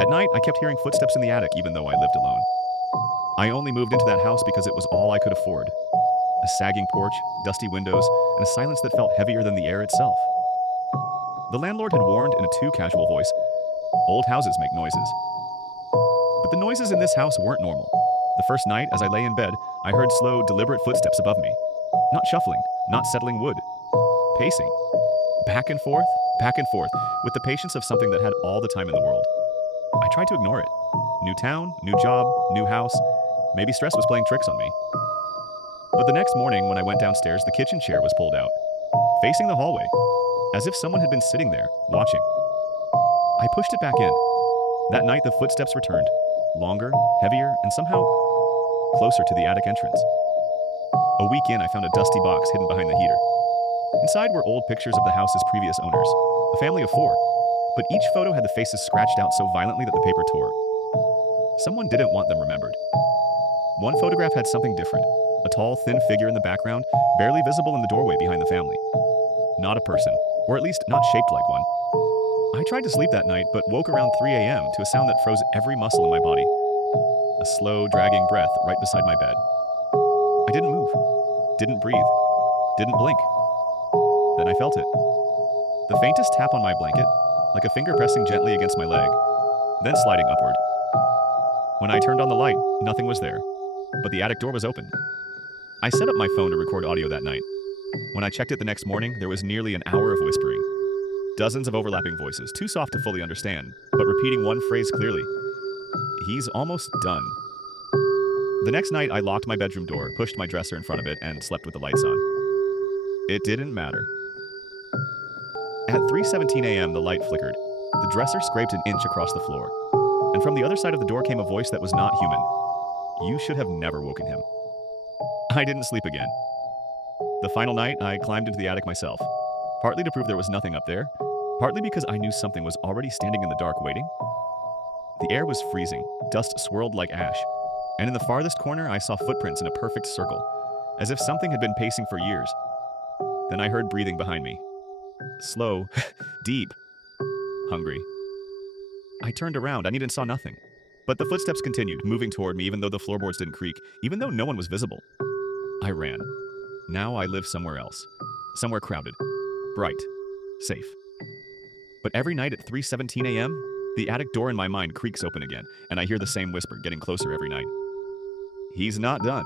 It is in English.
At night, I kept hearing footsteps in the attic even though I lived alone. I only moved into that house because it was all I could afford. A sagging porch, dusty windows, and a silence that felt heavier than the air itself. The landlord had warned in a too casual voice, "Old houses make noises." But the noises in this house weren't normal. The first night, as I lay in bed, I heard slow, deliberate footsteps above me. Not shuffling, not settling wood. Pacing. back and forth, with the patience of something that had all the time in the world. I tried to ignore it. New town, new job, new house. Maybe stress was playing tricks on me. But the next morning, when I went downstairs, the kitchen chair was pulled out, facing the hallway, as if someone had been sitting there, watching. I pushed it back in. That night, the footsteps returned, longer, heavier, and somehow closer to the attic entrance. A week in, I found a dusty box hidden behind the heater. Inside were old pictures of the house's previous owners, a family of four, but each photo had the faces scratched out so violently that the paper tore. Someone didn't want them remembered. One photograph had something different, a tall, thin figure in the background, barely visible in the doorway behind the family. Not a person, or at least not shaped like one. I tried to sleep that night, but woke around 3 a.m. to a sound that froze every muscle in my body. A slow, dragging breath right beside my bed. I didn't move, didn't breathe, didn't blink. Then I felt it. The faintest tap on my blanket, like a finger pressing gently against my leg, then sliding upward. When I turned on the light, nothing was there, but the attic door was open. I set up my phone to record audio that night. When I checked it the next morning, there was nearly an hour of whispering. Dozens of overlapping voices, too soft to fully understand, but repeating one phrase clearly. He's almost done. The next night, I locked my bedroom door, pushed my dresser in front of it, and slept with the lights on. It didn't matter. At 3:17 a.m., the light flickered. The dresser scraped an inch across the floor. And from the other side of the door came a voice that was not human. You should have never woken him. I didn't sleep again. The final night, I climbed into the attic myself, partly to prove there was nothing up there, partly because I knew something was already standing in the dark waiting. The air was freezing, dust swirled like ash, and in the farthest corner, I saw footprints in a perfect circle, as if something had been pacing for years. Then I heard breathing behind me. Slow, deep, hungry. I turned around, and even saw nothing. But the footsteps continued, moving toward me even though the floorboards didn't creak, even though no one was visible. I ran. Now I live somewhere else. Somewhere crowded, bright, safe. But every night at 3:17 a.m., the attic door in my mind creaks open again, and I hear the same whisper getting closer every night. He's not done.